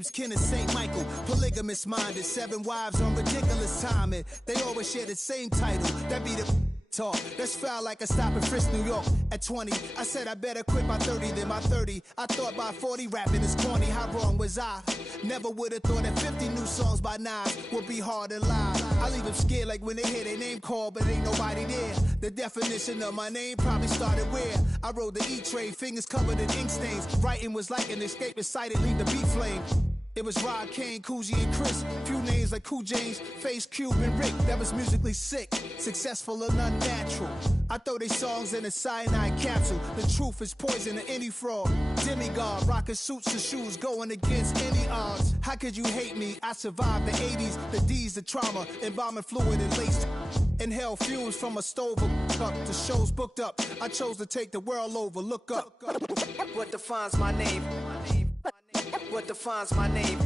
James, Ken, and St. Michael. Polygamous minded, 7 wives on ridiculous timing. They always share the same title. That be the talk. That's foul like a stop in Frisk, New York. At 20, I said I better quit by 30 than by 30. I thought by 40 rapping is corny. How wrong was I? Never would have thought that 50 new songs by Nas would be hard to lie. I leave them scared like when they hear their name called, but ain't nobody there. The definition of my name probably started where I rode the E-train, fingers covered in ink stains. Writing was like an escape excited, leave the beat flame. It was Rod, Kane, Coogee, and Chris. Few names like Cool James, Face, Cube, and Rick. That was musically sick, successful and unnatural. I throw these songs in a cyanide capsule. The truth is poison to any fraud. Demigod, rocking suits and shoes, going against any odds. How could you hate me? I survived the 80s, the D's, the trauma, embalming fluid and laced. Inhale fumes from a stove up to shows booked up. I chose to take the world over. Look up. What defines my name? What defines my name?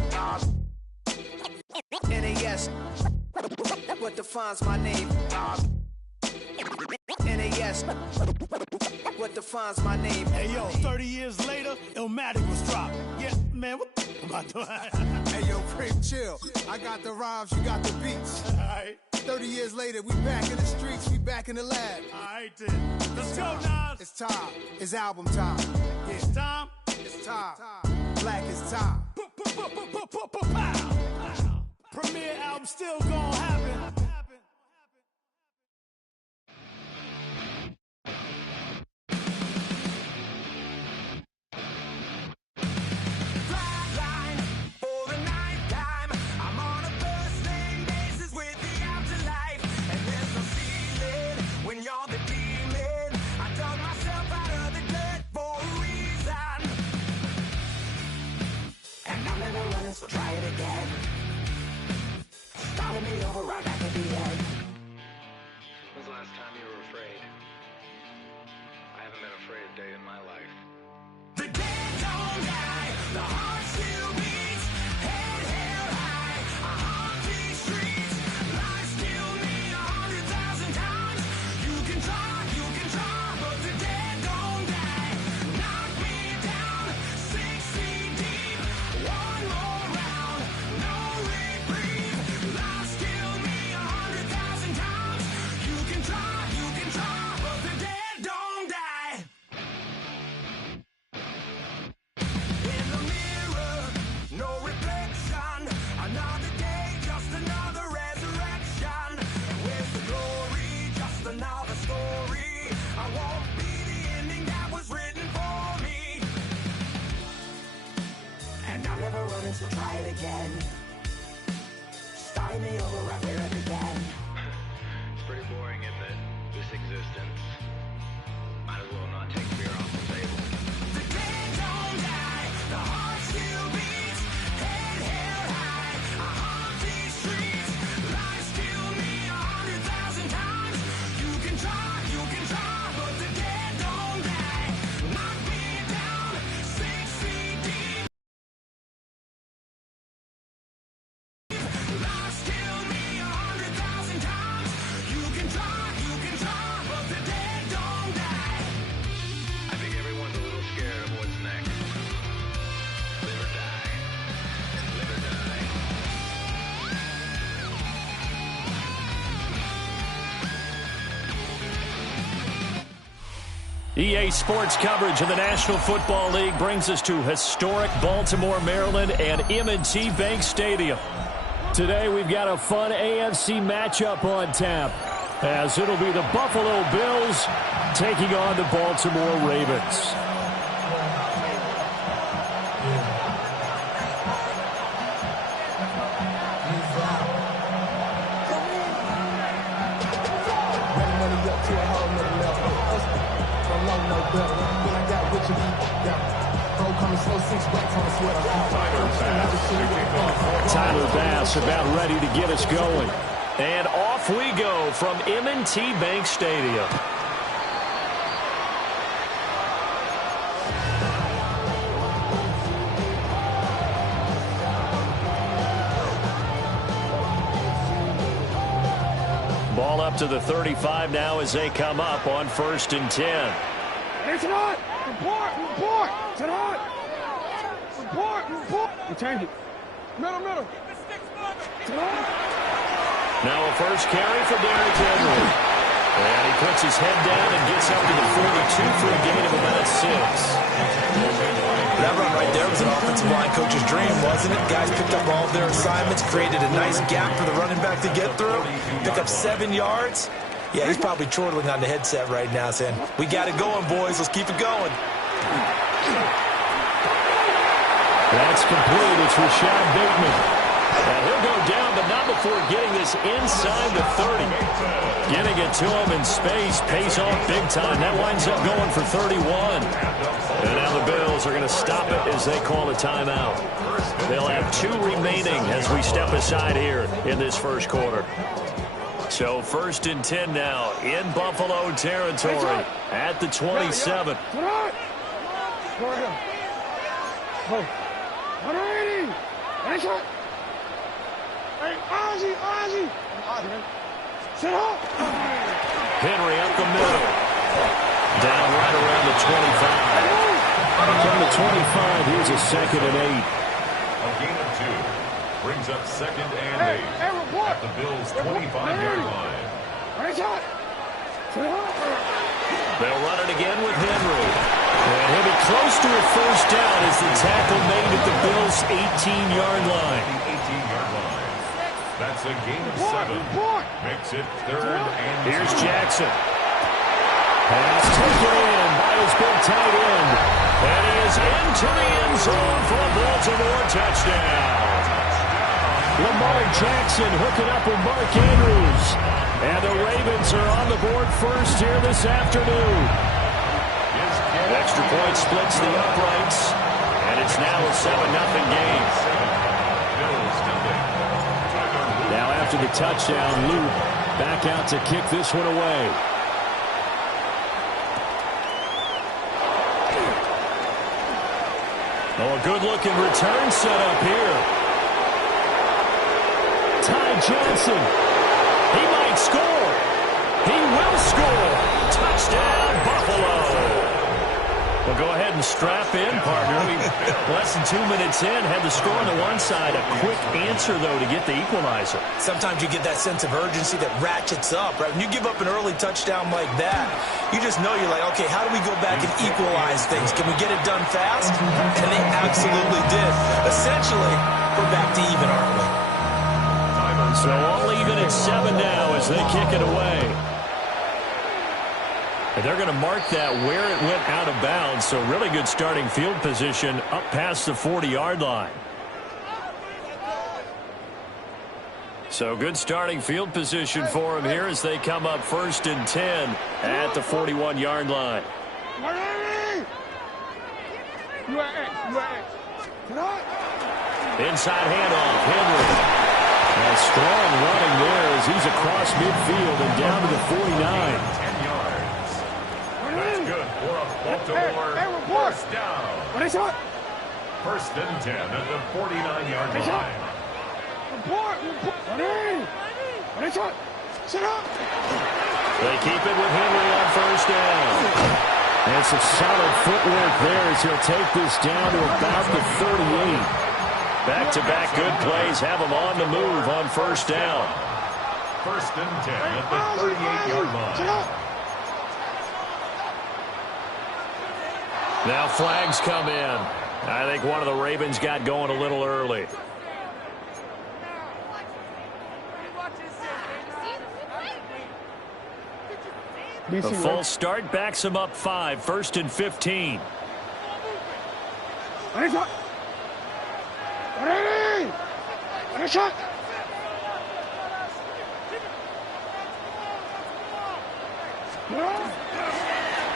NAS. What defines my name? NAS. What defines my name? Hey yo, 30 years later, Illmatic was dropped. Yeah, man, what am I doing? Hey yo, Prim, chill. I got the rhymes, you got the beats. Alright. 30 years later, we back in the streets, we back in the lab. Alright then. Let's go, Nas. It's time. It's album time. Yeah. It's time. It's time. Black is time. Premiere album still gonna happen. So try it again. Starting me over right back at the end. When was the last time you were afraid? I haven't been afraid a day in my life. The dead don't die, the heart still beats, head held high, I haunt these streets, lies kill me 100,000 times. You can try, but the dead don't die. Knock me down 6 feet deep, one more. So try it again. Starting me over right where it began. It's pretty boring, isn't it? This existence. Might as well not take fear off the table. The dead don't die, the heart still beats, head held high, I haunt these streets, lies kill me 100,000 times. You can try, but the dead don't die. Knock me down 6 feet deep. EA Sports coverage of the National Football League brings us to historic Baltimore, Maryland, and M&T Bank Stadium. Today we've got a fun AFC matchup on tap, as it'll be the Buffalo Bills taking on the Baltimore Ravens. Tyler Bass about ready to get us going. And off we go from M&T Bank Stadium. Ball up to the 35 now as they come up on 1st and 10. Hey, tonight! Report! Tonight! Report! Change it. Middle. Now a first carry for Derrick Henry. And he puts his head down and gets up to the 42 for a gain of about 6. That run right there was an offensive line coach's dream, wasn't it? Guys picked up all of their assignments, created a nice gap for the running back to get through, pick up 7 yards. Yeah, he's probably chortling on the headset right now saying, we got it going, boys. Let's keep it going. That's complete. It's Rashad Bateman. And he'll go down, but not before getting this inside the 30. Getting it to him in space pays off big time. That winds up going for 31. And now the Bills are going to stop it as they call a timeout. They'll have 2 remaining as we step aside here in this first quarter. So 1st and 10 now in Buffalo territory at the 27. Henry up the middle. Down right around the 25. From the 25, here's a 2nd and 8. A gain of 2 brings up 2nd and 8 at the Bills' 25-yard line. They'll run it again with Henry. And he'll be close to a first down as the tackle made at the Bills' 18-yard line. That's a gain of 7. Makes it 3rd and 2. Here's Jackson. Pass taken in by his big tight end. And he is into the end zone for a Baltimore touchdown. Lamar Jackson hooking up with Mark Andrews. And the Ravens are on the board first here this afternoon. Extra point splits the uprights. And it's now a 7-0 game. Now after the touchdown, Luke back out to kick this one away. Oh, a good-looking return set up here. Ty Johnson. He might score. He will score. Touchdown, Buffalo. Well, go ahead and strap in, partner. Less than 2 minutes in, had the score on the one side. A quick answer, though, to get the equalizer. Sometimes you get that sense of urgency that ratchets up, right? When you give up an early touchdown like that, you just know you're like, okay, how do we go back and equalize things? Can we get it done fast? And they absolutely did. Essentially, we're back to even, aren't we? So all even at 7 now as they kick it away. And they're going to mark that where it went out of bounds. So really good starting field position up past the 40-yard line. So good starting field position for him here as they come up 1st and 10 at the 41-yard line. Inside handoff, Henry. And strong running there as he's across midfield and down to the 49. 10 yards. That's good for a Baltimore first down. 1st and 10 at the 49-yard line. They keep it with Henry on 1st down. And some solid footwork there as he'll take this down to about the 38. Back-to-back good plays have him on the move on 1st down. 1st and 10 at the 38-yard line. Now flags come in. I think one of the Ravens got going a little early. The full start backs him up 5. 1st and 15.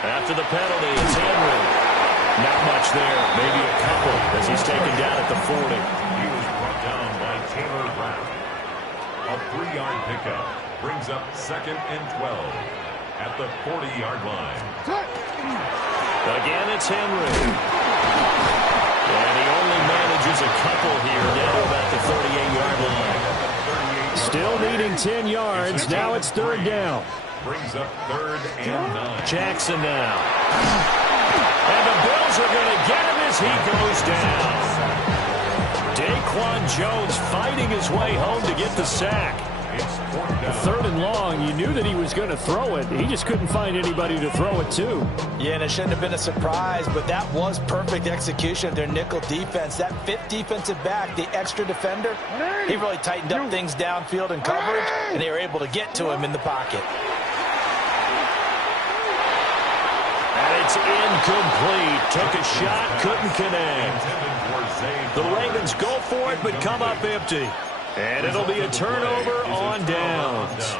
After the penalty, it's Henry. Not much there, maybe a couple as he's taken down at the 40. He was brought down by Taylor Brown. A 3-yard pickup brings up 2nd and 12 at the 40-yard line. Again, it's Henry. And he only manages a couple here down to about the 38-yard line. Still needing 10 yards. Now it's 3rd down. Brings up 3rd and 9. Jackson now. And the Bills are going to get him as he goes down. Daquan Jones fighting his way home to get the sack. Third and long, you knew that he was going to throw it. He just couldn't find anybody to throw it to. Yeah, and it shouldn't have been a surprise, but that was perfect execution of their nickel defense. That fifth defensive back, the extra defender, he really tightened up things downfield in coverage, and they were able to get to him in the pocket. And it's incomplete. Took a shot, couldn't connect. The Ravens go for it, but come up empty. And it'll be a turnover on downs.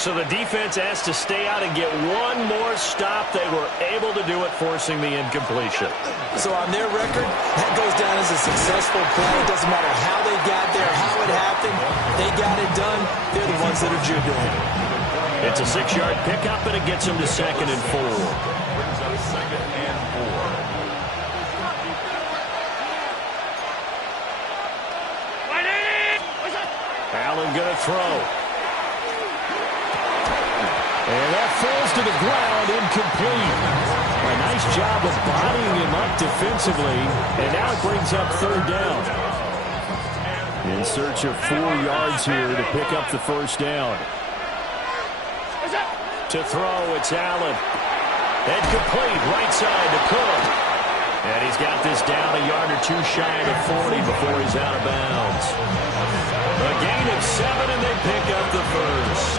So the defense has to stay out and get one more stop. They were able to do it, forcing the incompletion. So on their record, that goes down as a successful play. It doesn't matter how they got there, how it happened. They got it done. They're the ones that are jubilant. It's a 6-yard pickup, and it gets them to 2nd and 4. Brings up 2nd and 4. Allen going to throw. And that falls to the ground, incomplete. A nice job of bodying him up defensively, and now it brings up 3rd down. In search of 4 yards here to pick up the 1st down. To throw, it's Allen. And complete, right side to Cook. And he's got this down a yard or 2 shy of the 40 before he's out of bounds. A gain of 7, and they pick up the 1st.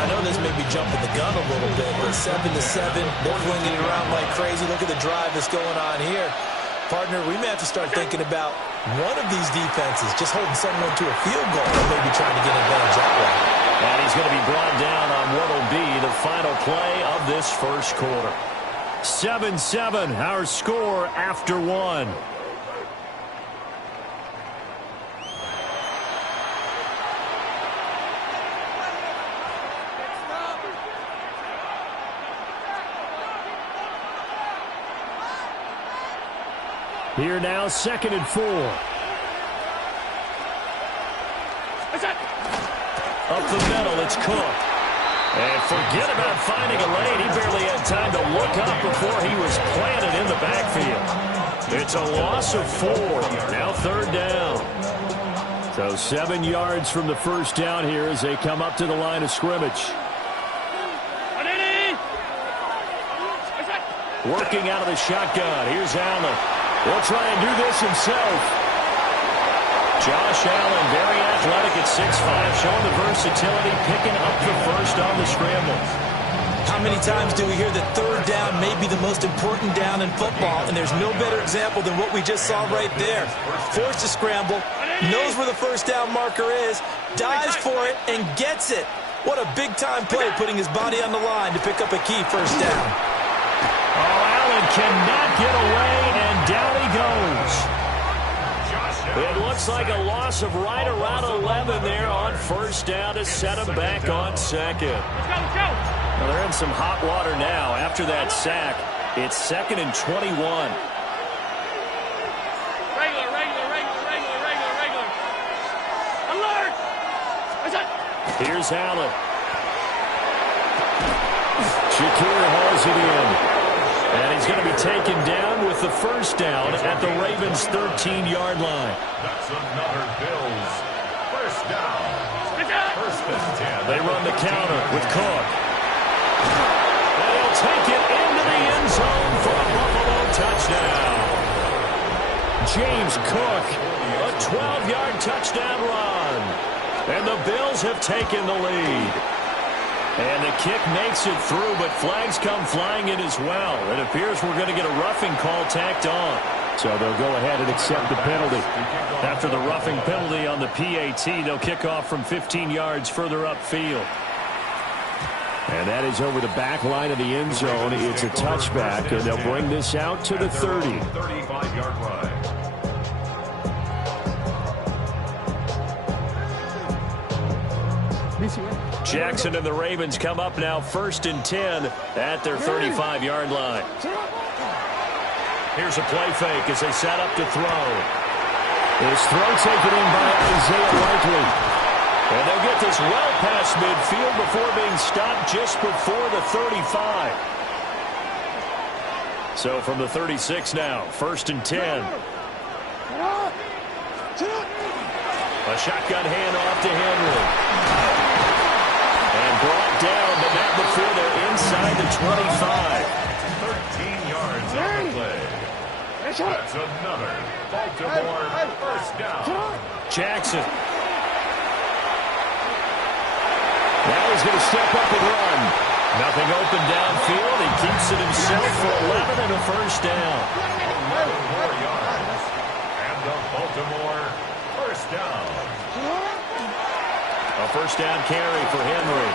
I know this may be jumping the gun a little bit, but 7-7, they're flinging it around like crazy. Look at the drive that's going on here. Partner, we may have to start thinking about one of these defenses just holding someone to a field goal and maybe trying to get advantage that way. And he's going to be brought down on what will be the final play of this 1st quarter. 7-7, our score after 1. Here now, 2nd and 4. Up the middle, it's Cook. And forget about finding a lane. He barely had time to look up before he was planted in the backfield. It's a loss of 4. Now 3rd down. So 7 yards from the 1st down here as they come up to the line of scrimmage. Working out of the shotgun. Here's Allen. He'll try and do this himself. Josh Allen, very athletic at 6'5", showing the versatility, picking up the 1st on the scramble. How many times do we hear that 3rd down may be the most important down in football, and there's no better example than what we just saw right there. Forced to scramble, knows where the 1st down marker is, dives for it, and gets it. What a big-time play, putting his body on the line to pick up a key 1st down. Oh, Allen cannot get away, and down he goes. It looks like a loss of right around 11 there on 1st down to set him back on 2nd. Let's go. Well, they're in some hot water now. After that sack, it's 2nd and 21. Regular. Alert! Here's Allen. Shakir hauls it in. And he's going to be taken down with the 1st down at the Ravens' 13-yard line. That's another Bills 1st down. 1st and 10. They run the counter with Cook. And he'll take it into the end zone for a Buffalo touchdown. James Cook, a 12-yard touchdown run. And the Bills have taken the lead. And the kick makes it through, but flags come flying in as well. It appears we're going to get a roughing call tacked on. So they'll go ahead and accept the penalty. After the roughing penalty on the PAT, they'll kick off from 15 yards further upfield. And that is over the back line of the end zone. It's a touchback, and they'll bring this out to the 30. 35-yard line. Jackson and the Ravens come up now 1st and 10 at their 35-yard line. Here's a play fake as they set up to throw. This throw taken in by Isaiah Likely. And they'll get this well past midfield before being stopped just before the 35. So from the 36 now, 1st and 10. A shotgun handoff to Henry. And brought down, but not before they're inside the 25. 13 yards on the play. That's another Baltimore first down. Jackson. Now he's going to step up and run. Nothing open downfield. He keeps it himself for 11 and a first down. 11 more yards. And the Baltimore first down. A first down carry for Henry.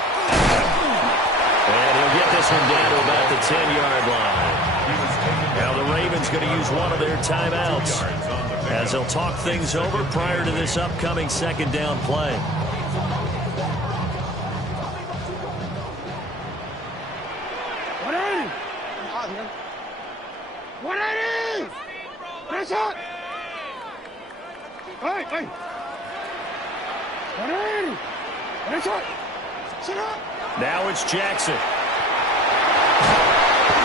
And he'll get this one down to about the 10-yard line. Now the Ravens going to use one of their timeouts as they'll talk things over prior to this upcoming second down play. Now it's Jackson.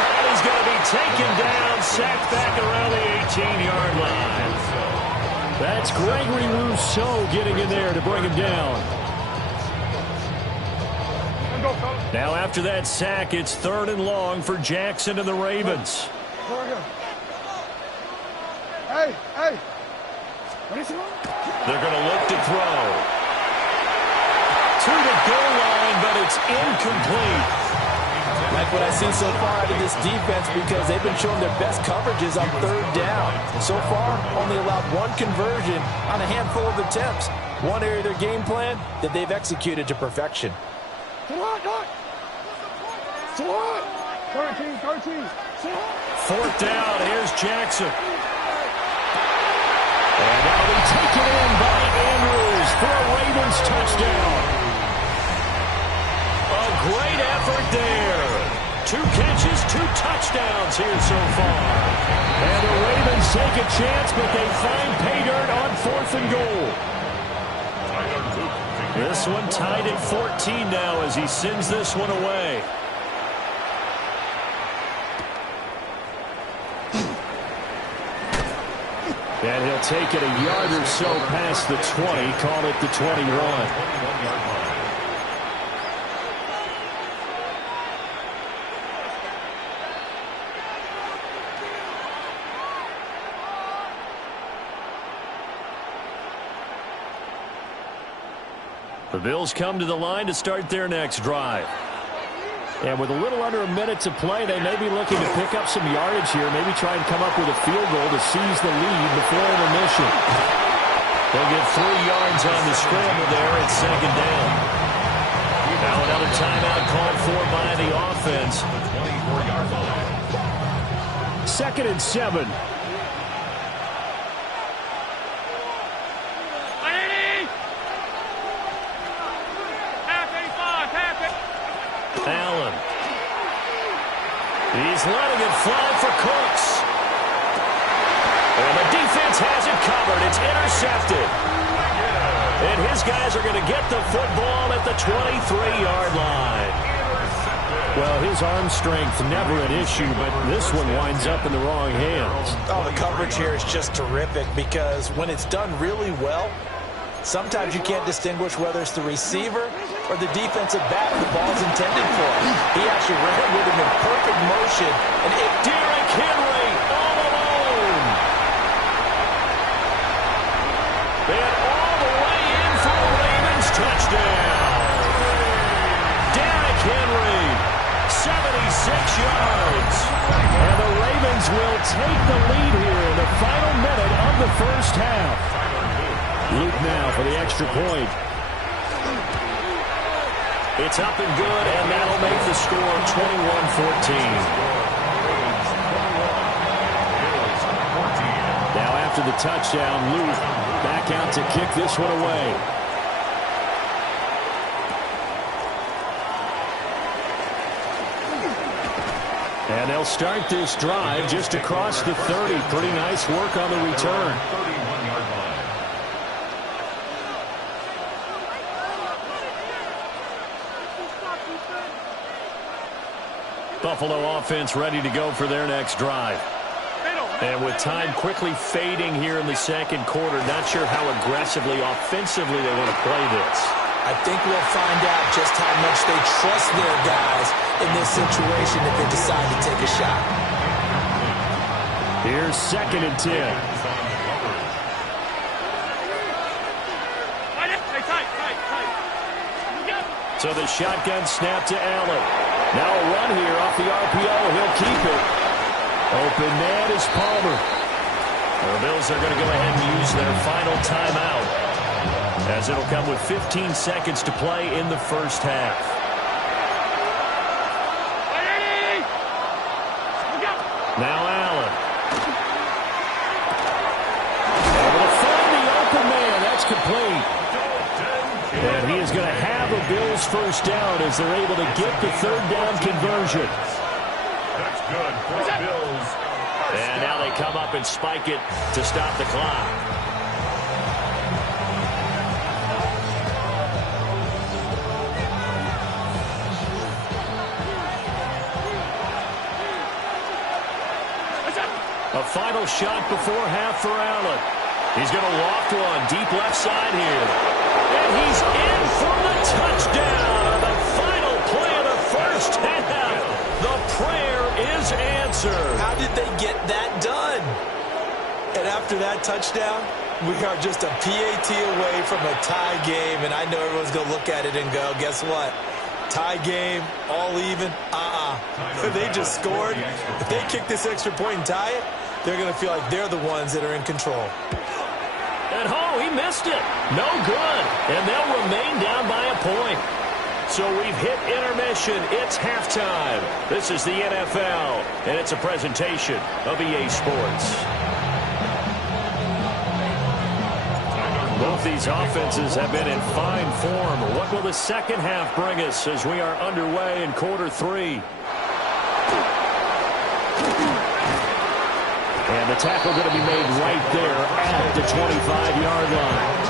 And he's going to be taken down, sacked back around the 18-yard line. That's Gregory Rousseau getting in there to bring him down. Now after that sack, it's 3rd and long for Jackson and the Ravens. They're going to look to throw. To the goal line, but it's incomplete. Like what I've seen so far out of this defense, because they've been showing their best coverages on 3rd down. And so far, only allowed one conversion on a handful of attempts. One area of their game plan that they've executed to perfection. 4th down, here's Jackson. And that'll be taken in by Andrews for a Ravens touchdown. A great effort there. 2 catches, 2 touchdowns here so far. And the Ravens take a chance, but they find pay dirt on 4th and goal. This one tied at 14 now as he sends this one away. And he'll take it a yard or so past the 20, call it the 21. The Bills come to the line to start their next drive. And with a little under a minute to play, they may be looking to pick up some yardage here, maybe try and come up with a field goal to seize the lead before intermission. They'll get 3 yards on the scramble there at 2nd down. Now another timeout called for by the offense. 24-yard line. 2nd and 7. Allen. He's letting it fly for Cooks. And the defense has it covered. It's intercepted. And his guys are going to get the football at the 23-yard line. Well, his arm strength never an issue, but this one winds up in the wrong hands. Oh, the coverage here is just terrific because when it's done really well, sometimes you can't distinguish whether it's the receiver or the defensive back the ball's intended for. He actually ran with him in perfect motion. And Derrick Henry all alone. And all the way in for a Ravens touchdown. Derrick Henry, 76 yards. And the Ravens will take the lead here in the final minute of the first half. Luke now for the extra point. It's up and good, and that'll make the score 21-14. Now after the touchdown, Luke back out to kick this one away. And they'll start this drive just across the 30. Pretty nice work on the return. Buffalo offense ready to go for their next drive. And with time quickly fading here in the second quarter, not sure how aggressively, offensively they want to play this. I think we'll find out just how much they trust their guys in this situation if they decide to take a shot. Here's 2nd and 10. So the shotgun snap to Allen. Now a run here off the RPO. He'll keep it. Open man is Palmer. The Bills are going to go ahead and use their final timeout, as it'll come with 15 seconds to play in the first half. Now Allen. Able to find the open man. That's complete. And he is going to have a Bills first down as they're able to get the 3rd down conversion. That's good for the Bills. And now they come up and spike it to stop the clock. A final shot before half for Allen. He's going to loft one deep left side here. And he's in for the touchdown on the final play of the first half. The prayer is answered. How did they get that done? And after that touchdown, we are just a PAT away from a tie game. And I know everyone's going to look at it and go, guess what? Tie game, all even? They just scored. If they kick this extra point and tie it, they're going to feel like they're the ones that are in control. And he missed it. No good. And they'll remain down by a point. So we've hit intermission. It's halftime. This is the NFL, and it's a presentation of EA Sports. Both these offenses have been in fine form. What will the second half bring us as we are underway in quarter 3? And the tackle going to be made right there at the 25-yard line.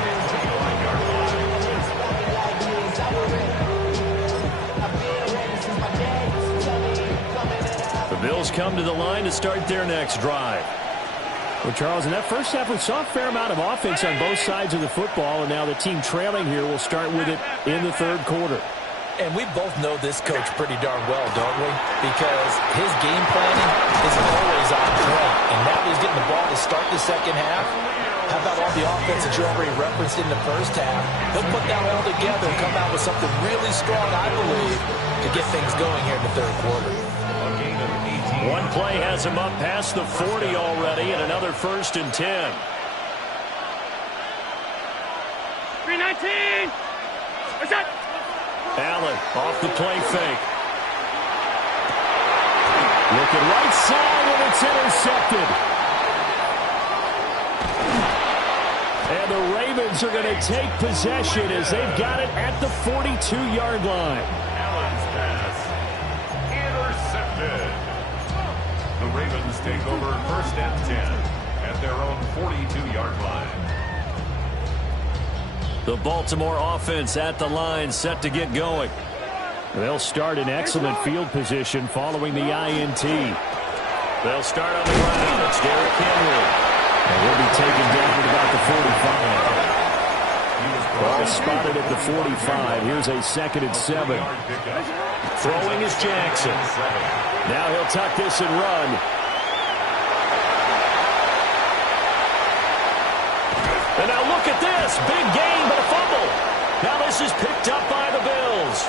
The Bills come to the line to start their next drive. Well, Charles, in that first half, we saw a fair amount of offense on both sides of the football, and now the team trailing here will start with it in the third quarter. And we both know this coach pretty darn well, don't we? Because his game planning is always on point. And now he's getting the ball to start the second half. How about all the offense that you already referenced in the first half? He'll put that all together and come out with something really strong, I believe, to get things going here in the third quarter. One play has him up past the 40 already, and another 1st and 10. 319. What's that? Allen off the play fake. Looking right side, and it's intercepted. And the Ravens are going to take possession as they've got it at the 42-yard line. Allen's pass intercepted. The Ravens take over 1st and 10 at their own 42-yard line. The Baltimore offense at the line, set to get going. They'll start in excellent field position following the INT. They'll start on the ground. It's Derrick Henry. And he'll be taken down at about the 45. Well spotted at the 45. Here's a 2nd and 7. Throwing is Jackson. Now he'll tuck this and run. And now look at this. Big gain, but a fumble. Now this is picked up by the Bills.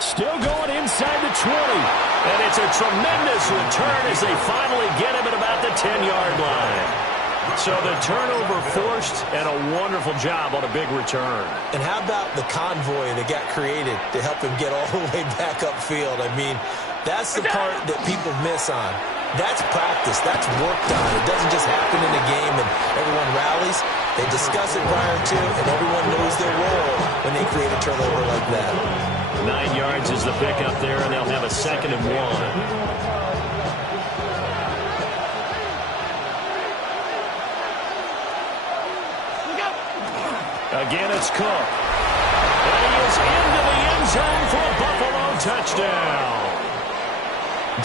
Still going inside the 20. And it's a tremendous return as they finally get him at about the 10-yard line. So the turnover forced, and a wonderful job on a big return. And how about the convoy that got created to help him get all the way back upfield? I mean, that's the part that people miss on. That's practice. That's worked on. It doesn't just happen in a game and everyone rallies. They discuss it prior to, and everyone knows their role when they create a turnover like that. 9 yards is the pickup there, and they'll have a 2nd and 1. Again, it's Cook. And he is into the end zone for a Buffalo touchdown.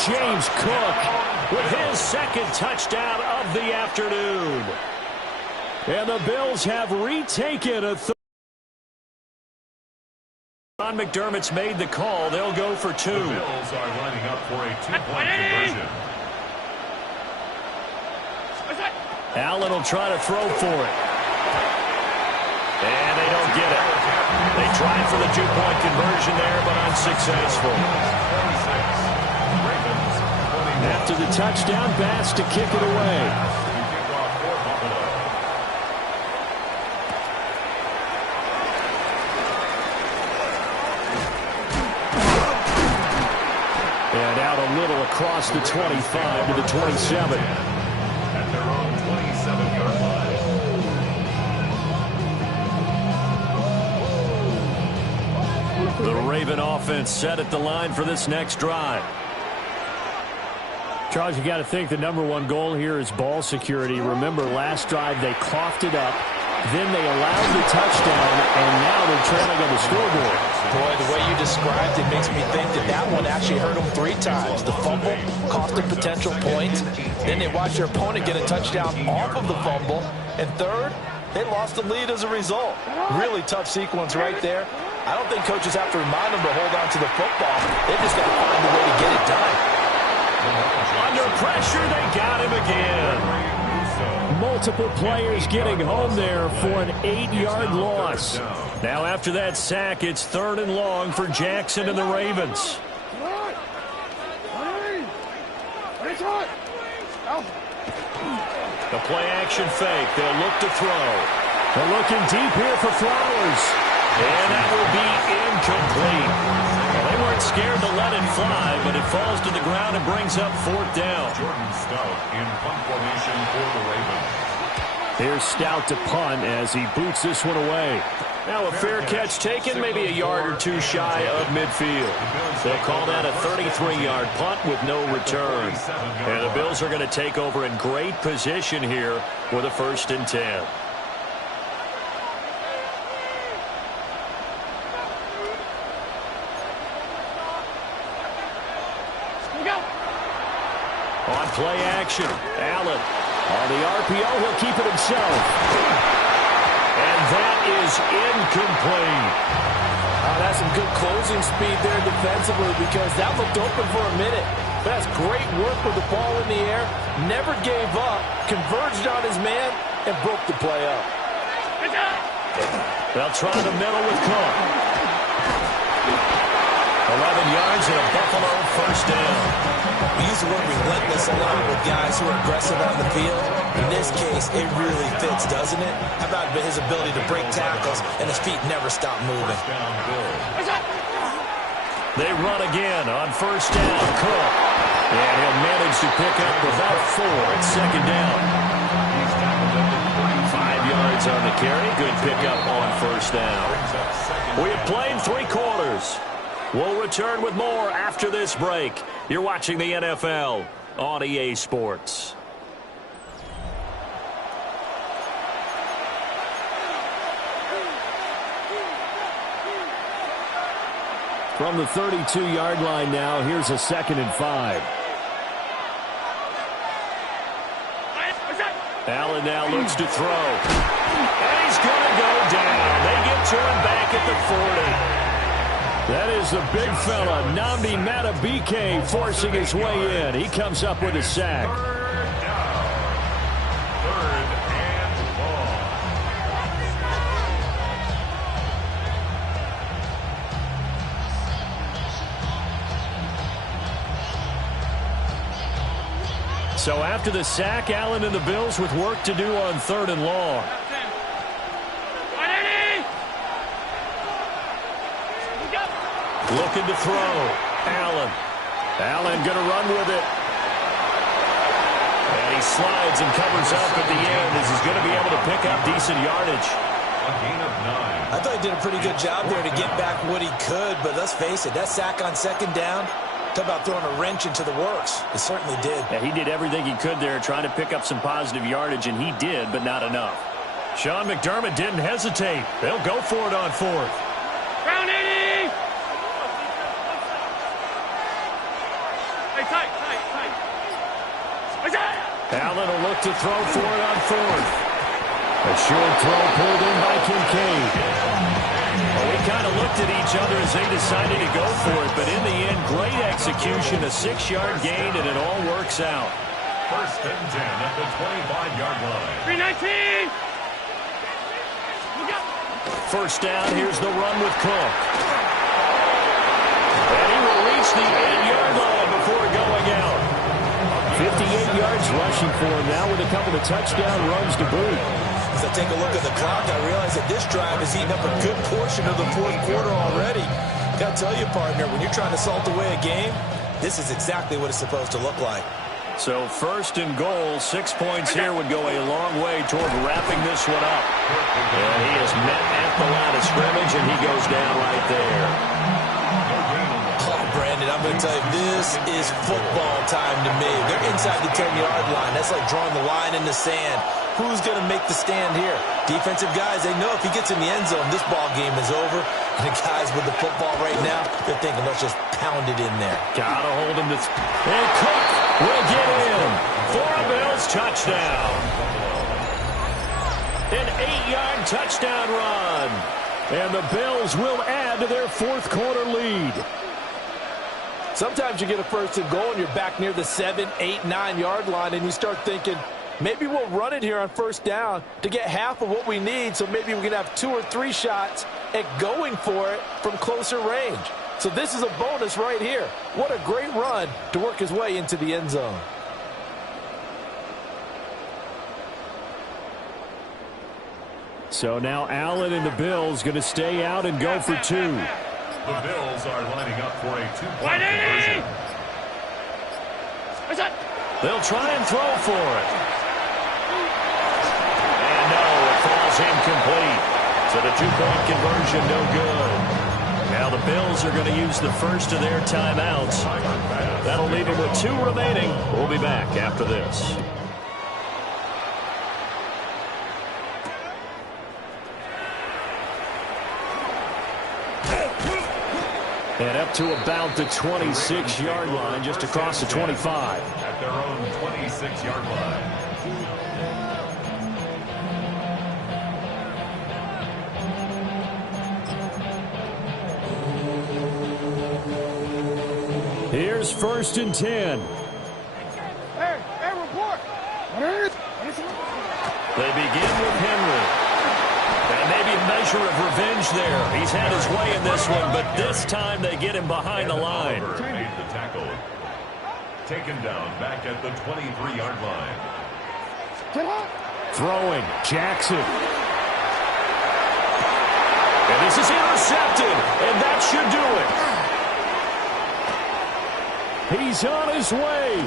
James Cook with his second touchdown of the afternoon. And the Bills have retaken a third. Ron McDermott's made the call. They'll go for 2. The Bills are lining up for a 2-point conversion. Allen will try to throw for it. And they don't get it. They tried for the 2-point conversion there, but unsuccessful. After the touchdown, Bass to kick it away. And out a little across the 25 to the 27. At their own 27-yard line. The Raven offense set at the line for this next drive. Charles, you got to think the #1 goal here is ball security. Remember, last drive they coughed it up. Then they allowed the touchdown, and now they're trailing on the scoreboard. Boy, the way you described it makes me think that one actually hurt them 3 times. The fumble cost them potential points. Then they watched their opponent get a touchdown off of the fumble. And third, they lost the lead as a result. Really tough sequence right there. I don't think coaches have to remind them to hold on to the football. They just got to find a way to get it done. Under pressure, they got him again. Multiple players getting home there for an 8-yard loss. Now after that sack, it's 3rd and long for Jackson and the Ravens. The play action fake. They'll look to throw. They're looking deep here for Flowers. And that will be incomplete. Well, they weren't scared to let it fly, but it falls to the ground and brings up 4th down. Jordan Stout in punt formation for the Ravens. Here's Stout to punt as he boots this one away. Now a fair catch taken, maybe a yard or 2 shy of midfield. They'll call that a 33-yard punt with no return. And the Bills are going to take over in great position here with a 1st and 10. On play action, Allen. On the RPO, he'll keep it himself. And that is incomplete. That's some good closing speed there defensively because that looked open for a minute. But that's great work with the ball in the air. Never gave up, converged on his man, and broke the play up. They'll try the middle with Cook. 11 yards and a Buffalo 1st down. We use the word relentless a lot with guys who are aggressive on the field. In this case, it really fits, doesn't it? How about his ability to break tackles and his feet never stop moving? They run again on 1st down. Cook. And he'll manage to pick up about 4 at 2nd down. 5 yards on the carry. Good pickup on 1st down. We have played 3 quarters. We'll return with more after this break. You're watching the NFL on EA Sports. From the 32-yard line now, here's a 2nd and 5. Allen now looks to throw. And he's going to go down. They get to him back at the 40. That is the big fella, Nnamdi Madubuike, forcing his way in. He comes up with a sack. 3rd and long. So after the sack, Allen and the Bills with work to do on 3rd and long. Looking to throw. Allen. Allen going to run with it. And he slides and covers up at the end as he's going to be able to pick up decent yardage. A gain of 9. I thought he did a pretty good job there to get back what he could, but let's face it, that sack on 2nd down, talk about throwing a wrench into the works. It certainly did. Yeah, he did everything he could there trying to pick up some positive yardage, and he did, but not enough. Sean McDermott didn't hesitate. They'll go for it on 4th. Round 80! Allen will look to throw for it on fourth. A short throw pulled in by Kincaid. Well, we kind of looked at each other as they decided to go for it, but in the end, great execution, a 6-yard gain, and it all works out. First and 10 at the 25-yard line. 319! First down, here's the run with Cook. And he will reach the 8-yard line before going out. 58 yards rushing for him now with a couple of touchdown runs to boot. As I take a look at the clock, I realize that this drive has eaten up a good portion of the fourth quarter already. Got to tell you, partner, when you're trying to salt away a game, this is exactly what it's supposed to look like. So first and goal, 6 points here would go a long way toward wrapping this one up. And he is met at the line of scrimmage, and he goes down right there. Oh, Brandon, I'm going to tell you, this is football time to me. They're inside the 10-yard line. That's like drawing the line in the sand. Who's going to make the stand here? Defensive guys, they know if he gets in the end zone, this ball game is over. And the guys with the football right now, they're thinking, let's just pound it in there. Got to hold him. And Cook will get in for a Bills touchdown. An 8-yard touchdown run. And the Bills will add to their fourth quarter lead. Sometimes you get a first and goal and you're back near the 7, 8, 9-yard line and you start thinking, maybe we'll run it here on first down to get half of what we need, so maybe we can have 2 or 3 shots at going for it from closer range. So this is a bonus right here. What a great run to work his way into the end zone. So now Allen and the Bills going to stay out and go for 2. The Bills are lining up for a 2-point conversion. They'll try and throw for it. And no, it falls incomplete. So the 2-point conversion no good. Now the Bills are going to use the first of their timeouts. That'll leave them with 2 remaining. We'll be back after this. And up to about the 26-yard line, just across the 25. At their own 26-yard line. Here's first and 10. Hey, report. They begin with Henry. And maybe a measure of revenge there. He's had his way in this one, but this time they get him behind the line. Made the tackle. Taken down back at the 23-yard line. Throwing, Jackson. And this is intercepted, and that should do it. He's on his way.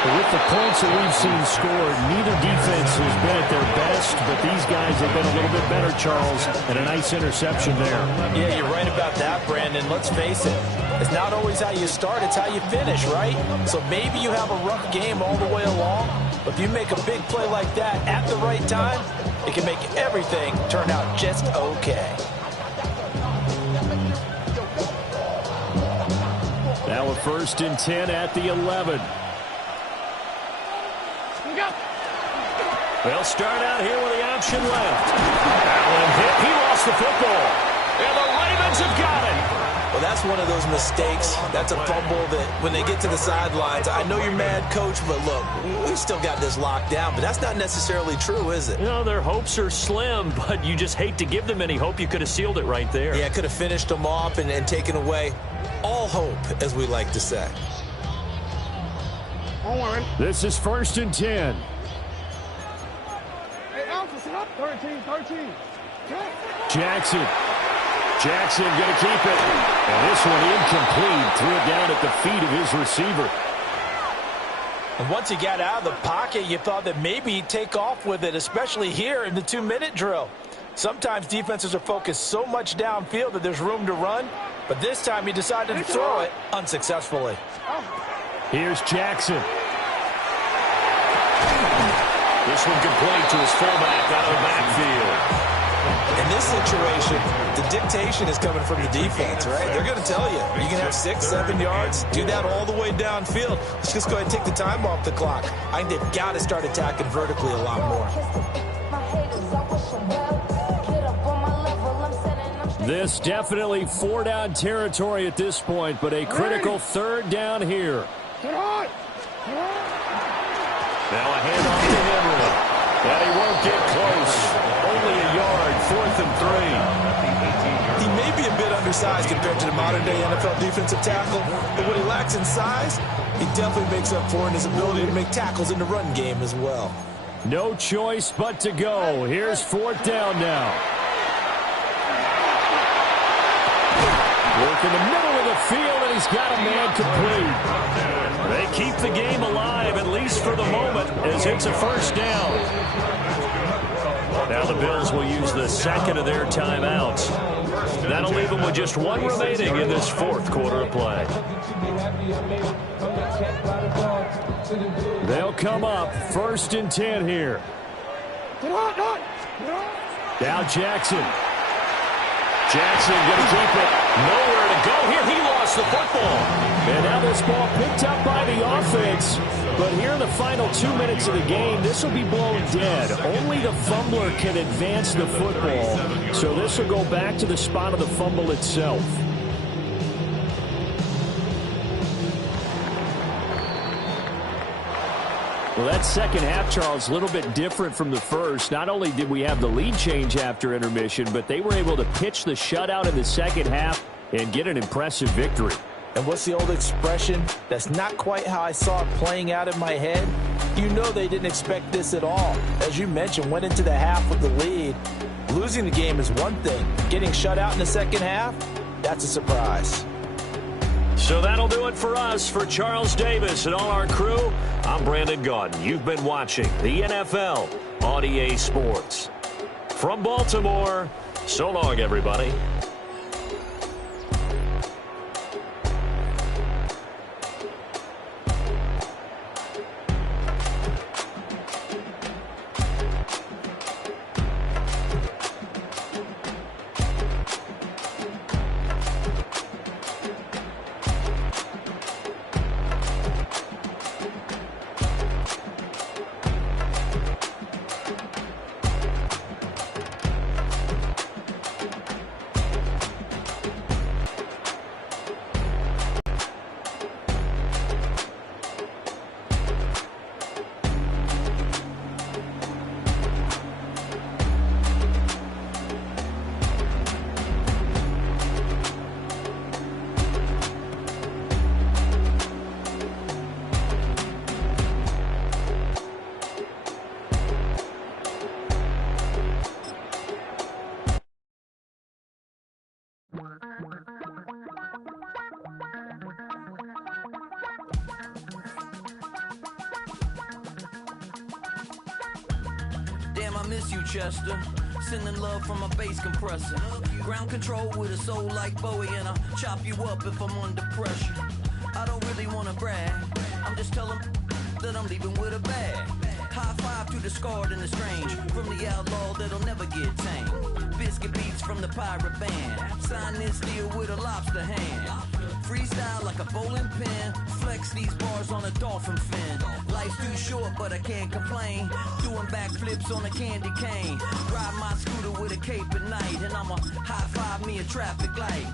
With the points that we've seen scored, neither defense has been at their best, but these guys have been a little bit better, Charles, and a nice interception there. Yeah, you're right about that, Brandon. Let's face it. It's not always how you start, it's how you finish, right? So maybe you have a rough game all the way along, but if you make a big play like that at the right time, it can make everything turn out just okay. Now a first and 10 at the 11. They'll start out here with the option left. Allen hit. He lost the football. And the Ravens have got it. Well, that's one of those mistakes. That's a fumble that when they get to the sidelines, I know you're mad, Coach, but look, we've still got this locked down. But that's not necessarily true, is it? You know, their hopes are slim, but you just hate to give them any hope. You could have sealed it right there. Yeah, could have finished them off and taken away all hope, as we like to say. This is first and 10. 13. Jackson going to keep it. And this one incomplete. Threw it down at the feet of his receiver. And once he got out of the pocket, you thought that maybe he'd take off with it, especially here in the 2-minute drill. Sometimes defenses are focused so much downfield that there's room to run. But this time he decided to throw it unsuccessfully. Here's Jackson. This one complete to his fullback out of the backfield. In this situation, the dictation is coming from the defense, right? They're going to tell you, you can have 6, 7 yards, do that all the way downfield. Let's just go ahead and take the time off the clock. I think they've got to start attacking vertically a lot more. This definitely 4-down territory at this point, but a critical 3rd down here. Now a handoff to Henry. And he won't get close. Only a yard, 4th and 3. He may be a bit undersized compared to the modern-day NFL defensive tackle, but what he lacks in size, he definitely makes up for in his ability to make tackles in the run game as well. No choice but to go. Here's 4th down now. Work in the middle of the field, and he's got a man complete. They keep the game alive, at least for the moment, as it's a 1st down. Now the Bills will use the 2nd of their timeouts. That'll leave them with just 1 remaining in this 4th quarter of play. They'll come up 1st and 10 here. Now Jackson. Jackson going to keep it. Nowhere to go here. He lost the football. And now this ball picked up by the offense. But here in the final 2 minutes of the game, this will be blown dead. Only the fumbler can advance the football. So this will go back to the spot of the fumble itself. Well, that second half, Charles, a little bit different from the first. Not only did we have the lead change after intermission, but they were able to pitch the shutout in the second half and get an impressive victory. And what's the old expression? That's not quite how I saw it playing out in my head. You know they didn't expect this at all. As you mentioned, went into the half with the lead. Losing the game is one thing. Getting shut out in the second half, that's a surprise. So that'll do it for us. For Charles Davis and all our crew, I'm Brandon Gaudin. You've been watching the NFL on EA Sports. From Baltimore, so long, everybody. miss you, Chester. Sending love from a bass compressor. Ground control with a soul like Bowie, and I'll chop you up if I'm under pressure. I don't really want to brag. I'm just telling that I'm leaving with a bag. High five to the scarred and the strange. From the outlaw that'll never get tamed. Biscuit beats from the pirate band. Sign this deal with a lobster hand. Freestyle like a bowling pin. Flex these bars on a dolphin fin. Life's too short, but I can't complain. Doing backflips on a candy cane. Ride my scooter with a cape at night. And I'ma high five me a traffic light.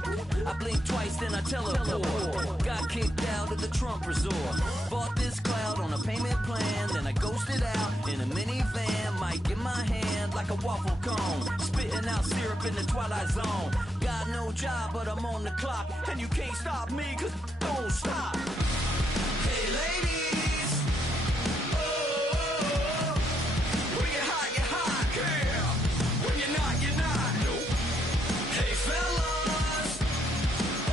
I blink twice, then I teleport. Got kicked out of the Trump resort. Bought this cloud on a payment plan. Then I ghosted out in a minivan. Mic in my hand like a waffle cone. Spitting out syrup in the twilight zone. Got no job, but I'm on the clock. And you can't stop me, cause don't stop. Hey ladies, oh, when you're hot, girl. When you're not, nope. Hey fellas, oh,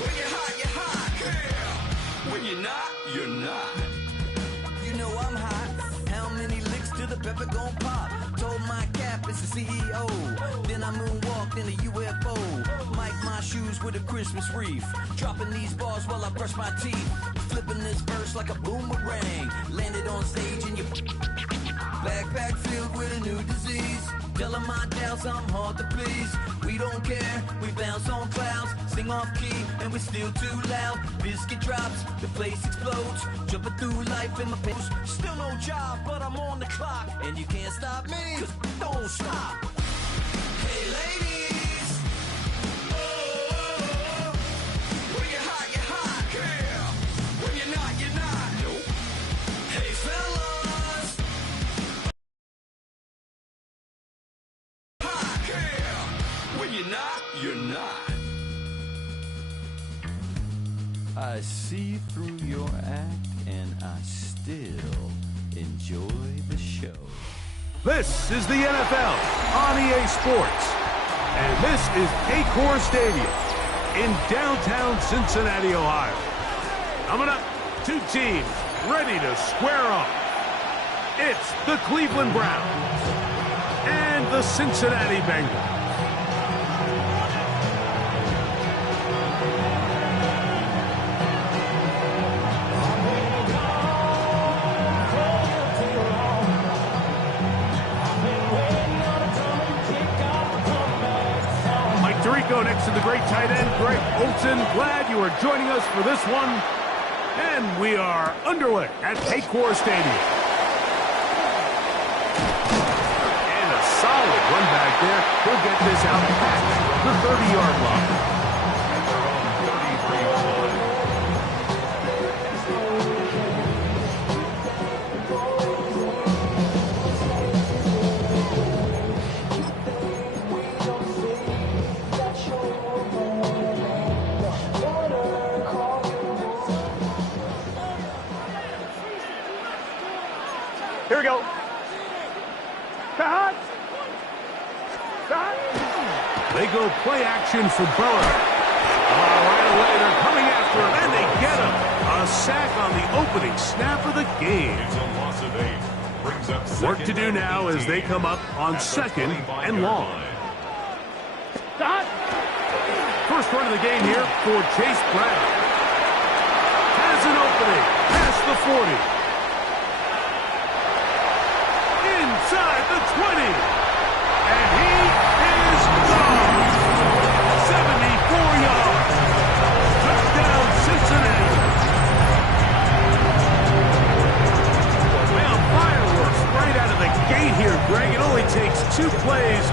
when you're hot, girl. When you're not. You know I'm hot. How many licks till the pepper gon' pop? Told my cap it's the CEO. Then I moonwalked in a UFO. Mic my shoes with a Christmas wreath. Dropping these bars while I brush my teeth. Flipping this verse like a boomerang. Landed on stage and you Backpack filled with a new disease. Tell 'em my doubts, I'm hard to please. We don't care, we bounce on clouds. Sing off key, and we're still too loud. Biscuit drops, the place explodes. Jumping through life in my post. Still no job, but I'm on the clock. And you can't stop me, 'cause don't stop. Hey ladies, oh, when you're hot, you're hot. Yeah, when you're not, you're not. Nope. Hey fellas, hot. Yeah, when you're not, you're not. I see through your act, and I still enjoy the show. This is the NFL on EA Sports, and this is Paycor Stadium in downtown Cincinnati, Ohio. Coming up, two teams ready to square off. It's the Cleveland Browns and the Cincinnati Bengals. Go next to the great tight end, Greg Olsen. Glad you are joining us for this one. And we are underway at Paycor Stadium. And a solid run back there. He'll get this out past the 30-yard line. Here we go. Cut. They go play action for Burrow. Right away, they're coming after him, and they get him. A sack on the opening snap of the game. Work to do now as they come up on 2nd and long. First run of the game here for Chase Brown. Has an opening past the 40. Inside the 20. And he is gone. 74 yards. Touchdown, Cincinnati. Well, fireworks right out of the gate here, Greg. It only takes 2 plays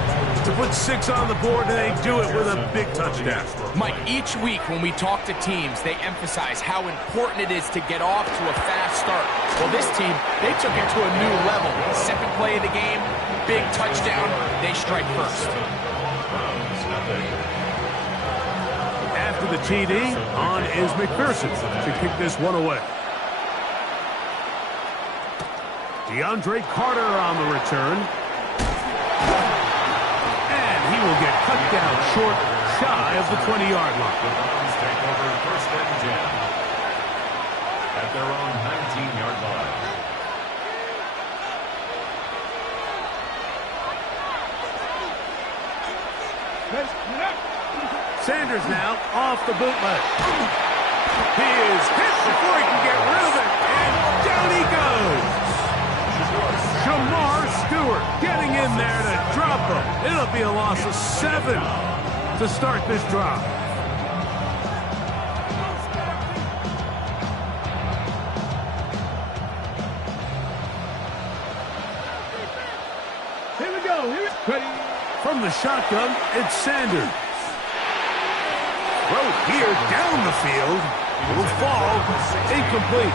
to put 6 on the board, and they do it with a big touchdown. Mike, each week when we talk to teams, they emphasize how important it is to get off to a fast start. Well, this team, they took it to a new level. Second play of the game, big touchdown. They strike first. After the TD, on is McPherson to kick this one away. DeAndre Carter on the return. And he will get cut down short, shy of the 20-yard line. Take over 1st and 10 at their own 19-yard line. Sanders now off the bootleg. He is hit before he can get rid of it, and down he goes. Jamar Stewart getting in there to drop him. It'll be a loss of 7 to start this drive. Here we go. From the shotgun, it's Sanders. Throw here down the field. It will fall incomplete.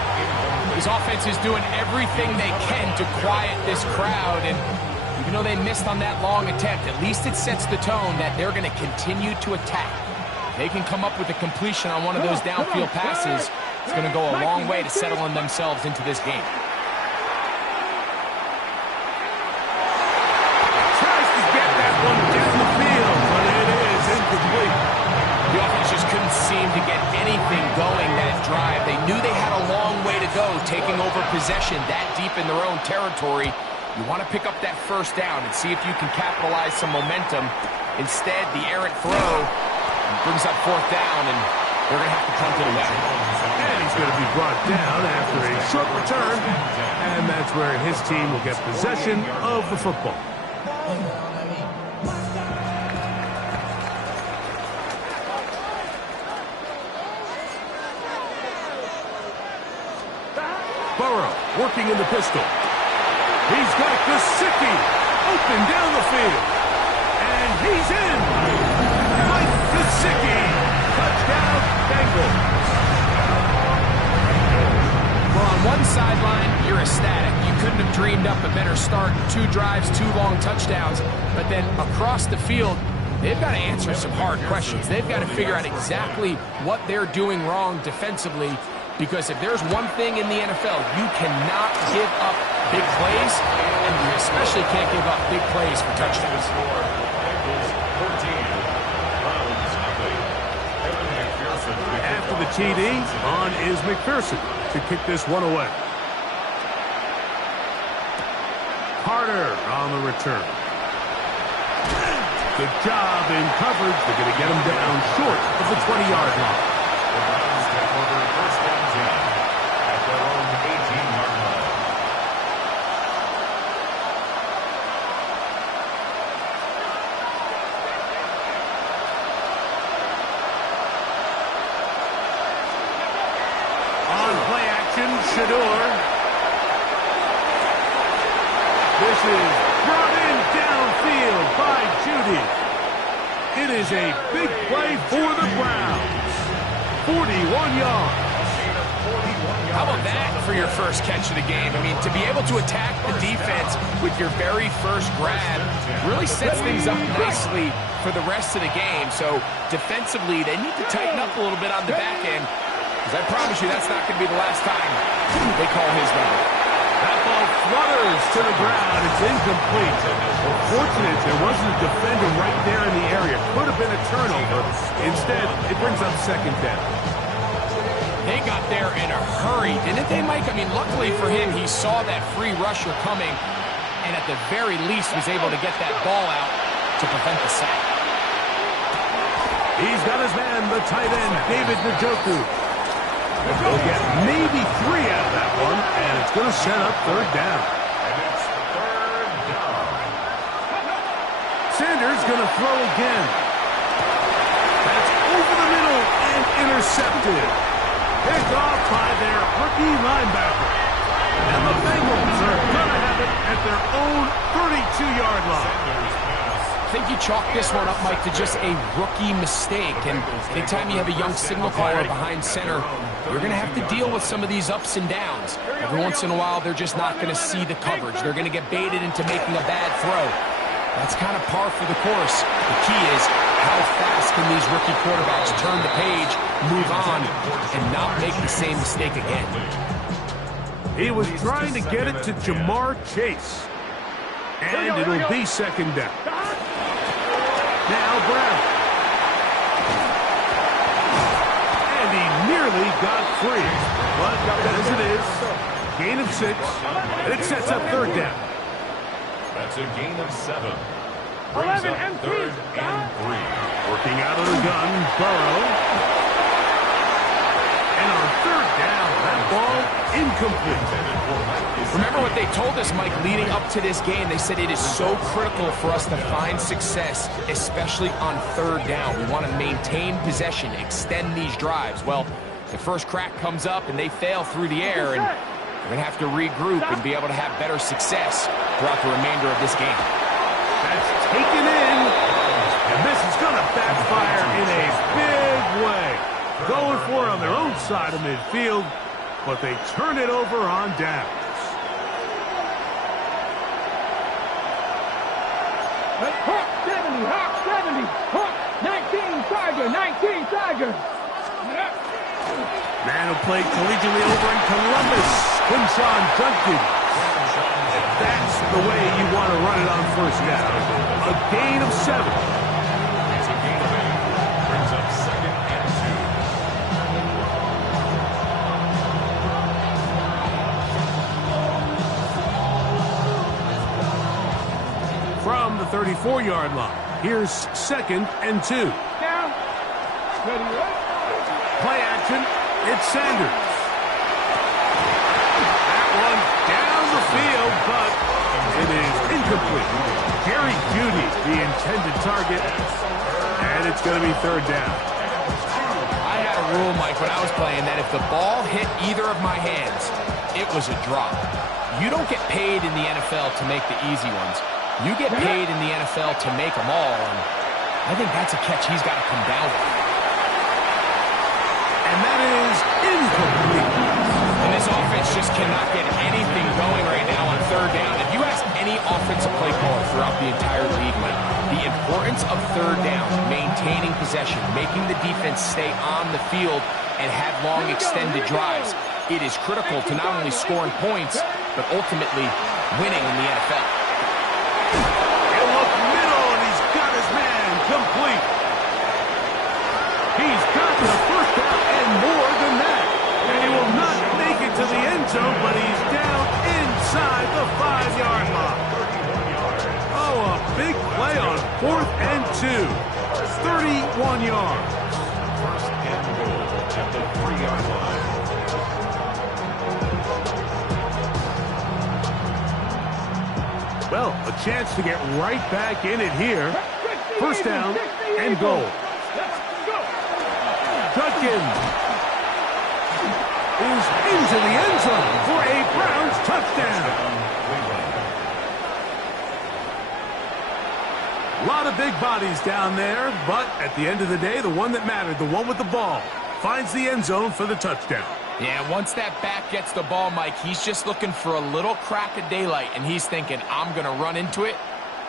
His offense is doing everything they can to quiet this crowd, and even though they missed on that long attempt, at least it sets the tone that they're going to continue to attack. If they can come up with a completion on one of those downfield passes, it's going to go a long way to settling themselves into this game. Tries to get that one down the field, but it is incomplete. The offense just couldn't seem to get anything going that drive. They knew they had a long way to go, taking over possession that deep in their own territory. You want to pick up that first down and see if you can capitalize some momentum. Instead, the errant throw brings up 4th down, and they're going to have to punt it away. And he's going to be brought down after a short return, and that's where his team will get possession of the football. Burrow working in the pistol. He's got Gesicki open down the field. And he's in. Mike Gesicki. Touchdown, Bengals. Well, on one sideline, you're ecstatic. You couldn't have dreamed up a better start. 2 drives, 2 long touchdowns. But then across the field, they've got to answer some hard questions. They've got to figure out exactly what they're doing wrong defensively. Because if there's one thing in the NFL, you cannot give up big plays, and you especially can't give up big plays for touchdowns. After the TD, on is McPherson to kick this one away. Carter on the return. Good job in coverage. They're going to get him down short of the 20-yard line. Shador. This is brought in downfield by Judy. It is a big play for the Browns. 41 yards. How about that for your first catch of the game? I mean, to be able to attack the defense with your very first grab really sets things up nicely for the rest of the game. So defensively, they need to tighten up a little bit on the back end. Because I promise you, that's not going to be the last time they call his number. That ball flutters to the ground. It's incomplete. Fortunate there wasn't a defender right there in the area. Could have been a turnover. Instead, it brings up second down. They got there in a hurry, didn't they, Mike? I mean, luckily for him, he saw that free rusher coming, and at the very least was able to get that ball out to prevent the sack. He's got his man, the tight end, David Njoku. They'll get maybe 3 out of that one, and it's going to set up third down. Sanders going to throw again. That's over the middle and intercepted. Picked off by their rookie linebacker. And the Bengals are going to have it at their own 32-yard line. I think you chalk this one up, Mike, to just a rookie mistake. And anytime you have a young signal caller behind center, you're going to have to deal with some of these ups and downs. Every once in a while, they're just not going to see the coverage. They're going to get baited into making a bad throw. That's kind of par for the course. The key is how fast can these rookie quarterbacks turn the page, move on, and not make the same mistake again. He was trying to get it to Jamar Chase. And it'll be second down. Now Brown. And he nearly got free. But as it is, gain of 6. And it sets up third down. That's a gain of 7. 11 and 3. Third and 3. Working out of the gun, Burrow. And on third down, that ball incomplete. Remember what they told us, Mike, leading up to this game. They said it is so critical for us to find success, especially on third down. We want to maintain possession, extend these drives. Well, the first crack comes up and they fail through the air, and we're going to have to regroup and be able to have better success throughout the remainder of this game. That's taken in, and this is going to backfire in a big way. Going for it on their own side of midfield, but they turn it over on downs. Hawk 70, Hawk 70, Hawk 19, Tiger, 19, Tiger. Man who played collegiately over in Columbus, Quinshon Judkins. That's the way you want to run it on first down. A gain of 7. It's a gain of 8. Brings up second and 2. From the 34-yard line, here's second and 2. Now, ready, It's Sanders. That one down the field, but it is incomplete. Jerry Jeudy, the intended target, and it's going to be third down. I had a rule, Mike, when I was playing that if the ball hit either of my hands, it was a drop. You don't get paid in the NFL to make the easy ones. You get paid in the NFL to make them all, and I think that's a catch he's got to come down with. And that is incomplete. And this offense just cannot get anything going right now on third down. If you ask any offensive play caller throughout the entire league, Mike, the importance of third down, maintaining possession, making the defense stay on the field and have long extended drives, it is critical to not only scoring points, but ultimately winning in the NFL. He'll look middle, and he's got his man complete. He's got the first down and more than that. And he will not make it to the end zone, but he's down inside the 5-yard line. Oh, a big play on 4th and 2. 31 yards. First and goal at the 3-yard line. Well, a chance to get right back in it here. First down and goal. Judkins is into the end zone for a Browns touchdown. A lot of big bodies down there, but at the end of the day, the one that mattered, the one with the ball, finds the end zone for the touchdown. Yeah, once that back gets the ball, Mike, he's just looking for a little crack of daylight, and he's thinking, I'm going to run into it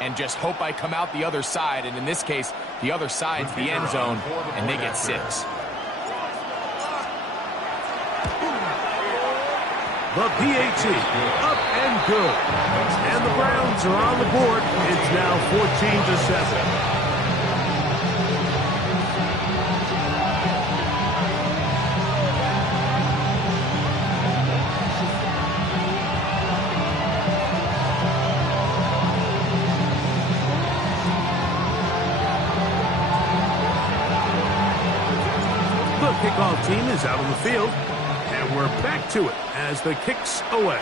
and just hope I come out the other side. And in this case, the other side's the end zone, and they get 6. The PAT, up and good. And the Browns are on the board. It's now 14-7. The kickoff team is out on the field. And we're back to it as the kick's away.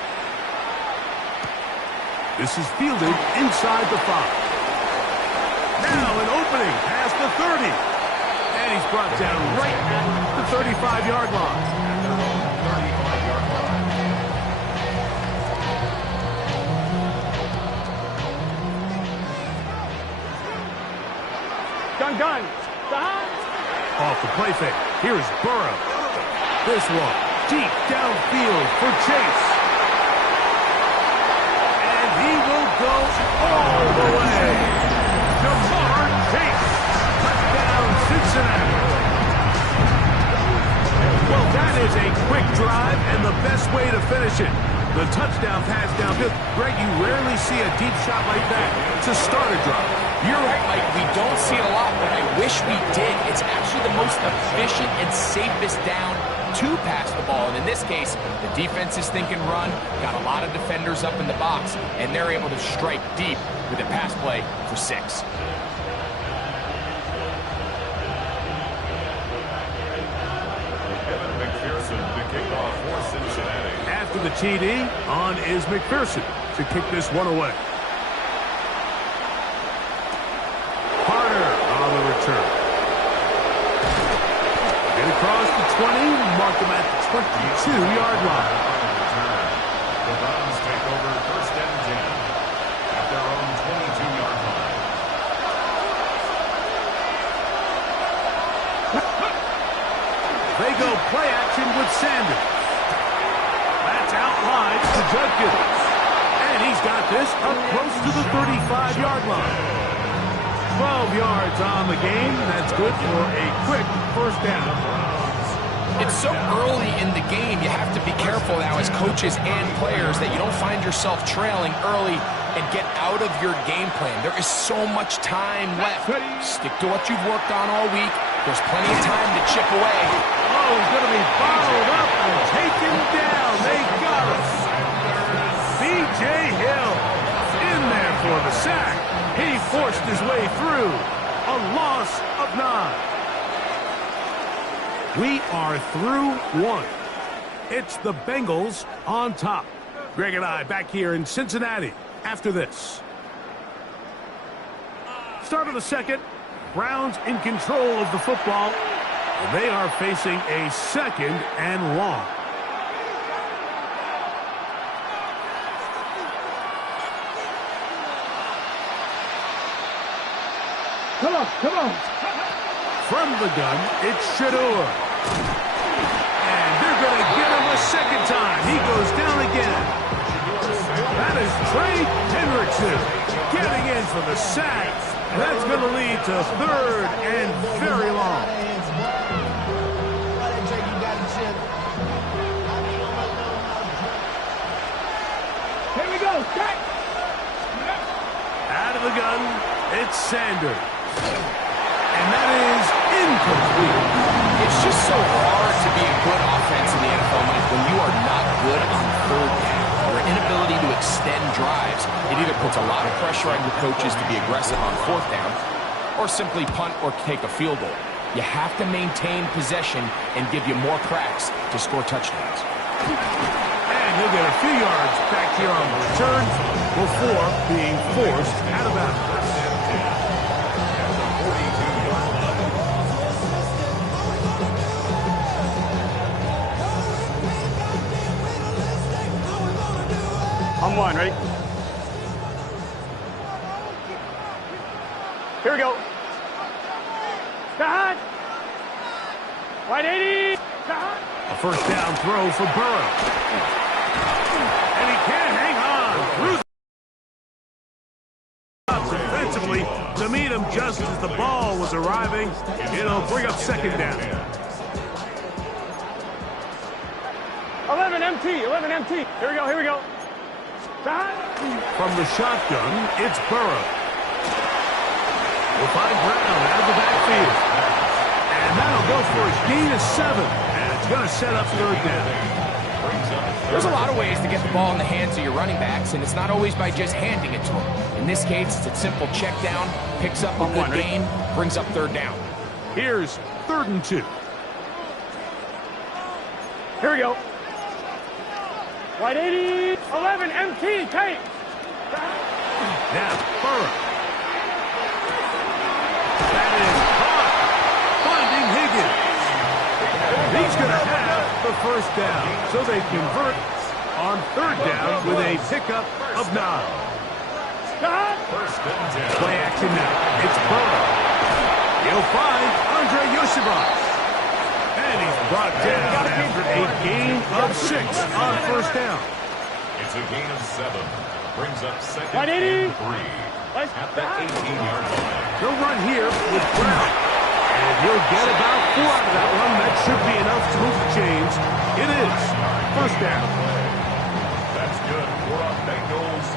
This is fielded inside the 5. Now an opening past the 30. And he's brought down right at the 35-yard line. Gun. Off the play fake. Here's Burrow. This one deep downfield for Chase. And he will go all the way. Jamar Chase. Touchdown, Cincinnati. Well, that is a quick drive and the best way to finish it. The touchdown pass downfield. Greg, you rarely see a deep shot like that to start a drive. You're right, Mike. We don't see it a lot, but I wish we did. It's actually the most efficient and safest down to pass the ball. And in this case, the defense is thinking run, got a lot of defenders up in the box, and they're able to strike deep with a pass play for 6. After the TD, on is McPherson to kick this one away. Carter on the return. Get across the 20, mark him at the 22-yard line. The Browns take over first and 10 at their own 22-yard line. They go play action with Sanders. That's out wide to Judkins. And he's got this up close to the 35-yard line. 12 yards on the game. That's good for a quick first down. It's so early in the game, you have to be careful now as coaches and players that you don't find yourself trailing early and get out of your game plan. There is so much time left. Stick to what you've worked on all week. There's plenty of time to chip away. Oh, he's going to be followed up and taken down. They got him. B.J. Hill in there for the sack. He forced his way through. A loss of 9. We are through one. It's the Bengals on top. Greg and I back here in Cincinnati after this. Start of the second. Browns in control of the football. They are facing a 2nd and long. Come on, come on. From the gun, it's Shador. And they're going to get him a second time. He goes down again. That is Trey Hendrickson getting in for the sack. That's going to lead to 3rd and very long. Here we go, check. Out of the gun, it's Sanders. And that is incomplete. It's just so hard to be a good offense in the NFL, Mike, when you are not good on 3rd down. Your inability to extend drives, it either puts a lot of pressure on your coaches to be aggressive on 4th down, or simply punt or take a field goal. You have to maintain possession and give you more cracks to score touchdowns. And he'll get a few yards back here on the return before being forced out of bounds. On one, ready? Here we go. Cut. Wide 80. Cut. A 1st down throw for Burrow. And he can't hang on. Defensively to meet him just as the ball was arriving. It'll bring up 2nd down. 11 MT. 11 MT. Here we go. Here we go. From the shotgun, it's Burrow. We'll find Brown out of the backfield. And that'll go for a gain of 7. And it's going to set up 3rd down. There's a lot of ways to get the ball in the hands of your running backs, and it's not always by just handing it to them. In this case, it's a simple check down, picks up a good gain, brings up 3rd down. Here's 3rd and 2. Here we go. Wide 80, 11, MT, tight. Now, Burrow. That is caught. Finding Higgins. He's going to have the 1st down. So they convert on 3rd down with a pickup of 9. Play action now. It's Burrow. He'll find Andre Yosibov. And he's brought down after a gain of 6 on 1st down. It's a gain of 7. Brings up 2nd and 3. At the 18-yard line. They'll run here with Brown. And he'll get about 4 out of that one. That should be enough to move the chains. It is 1st down. That's good for a Bengals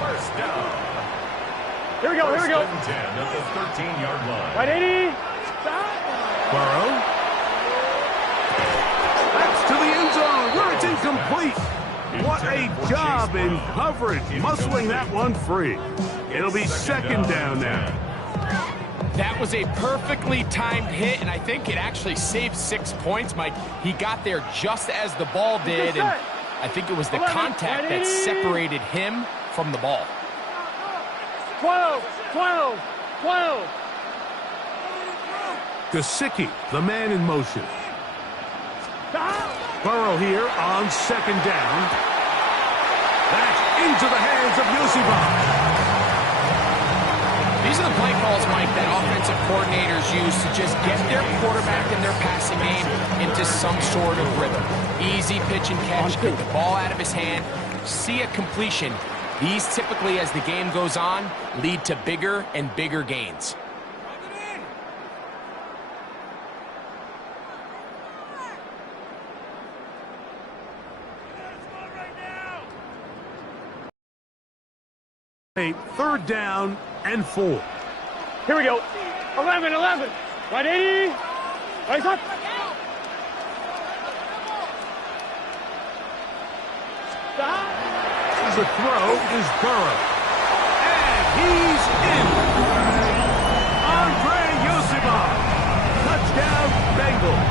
1st down. Here we go, here we go. 1st and 10 at the 13-yard line. Wide 80. Burrow. That's to the end zone where it's incomplete. What a job in coverage, muscling that one free. It'll be 2nd down now. That was a perfectly timed hit, and I think it actually saved 6 points, Mike. He got there just as the ball did, and I think it was the contact that separated him from the ball. 12, 12, 12. Gesicki, the man in motion. Burrow here on 2nd down. That's into the hands of Yosibov. These are the play calls, Mike, that offensive coordinators use to just get their quarterback and their passing game into some sort of rhythm. Easy pitch and catch, get the ball out of his hand, see a completion. These typically, as the game goes on, lead to bigger and bigger gains. A 3rd down and 4. Here we go. 11, 11. Right 80. Right up. The throw is Burrow. And he's in. Andre Yosibov. Touchdown, Bengals.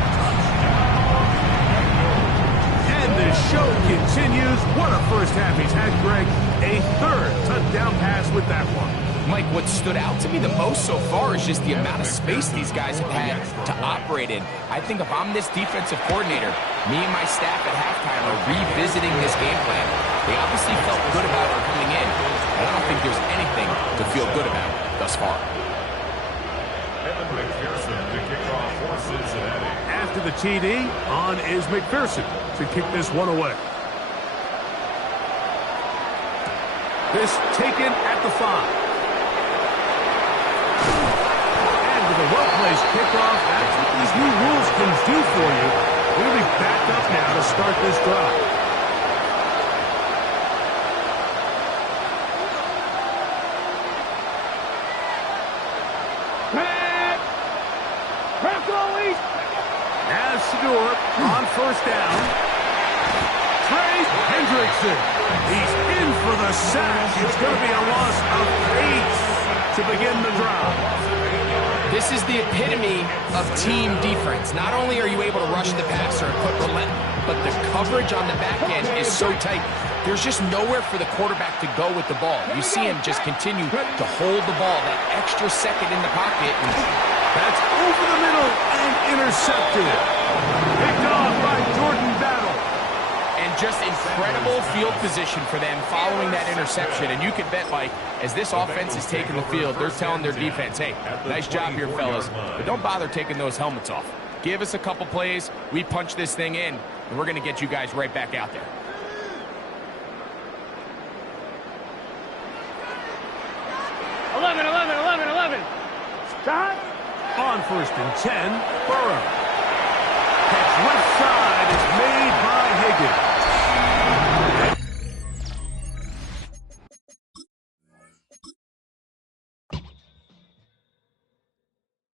continues. What a first half he's had, Greg. A third touchdown pass with that one. Mike, what stood out to me the most so far is just the amount of space these guys have had to operate in. I think if I'm this defensive coordinator, me and my staff at halftime are revisiting this game plan. They obviously felt good about it coming in, and I don't think there's anything to feel good about thus far. After the TD, on is McPherson to kick this one away. This taken at the 5. And with a well-placed kickoff, that's what these new rules can do for you. We'll be backed up now to start this drive. As Shador on first down. Trey Hendrickson. He's in for the sack. It's going to be a loss of 8 to begin the drive. This is the epitome of team defense. Not only are you able to rush the passer and put relentless, but the coverage on the back end is so tight. There's just nowhere for the quarterback to go with the ball. You see him just continue to hold the ball, that extra second in the pocket. That's over the middle and intercepted. Picked off by Jordan Battle. And just incredible field position for them following that interception. And you can bet, Mike, as this offense is taking the field, they're telling their defense, hey, nice job here, fellas, but don't bother taking those helmets off. Give us a couple plays, we punch this thing in, and we're going to get you guys right back out there. Stop. On first and 10, Burrow. Catch left side is made by Higgins. And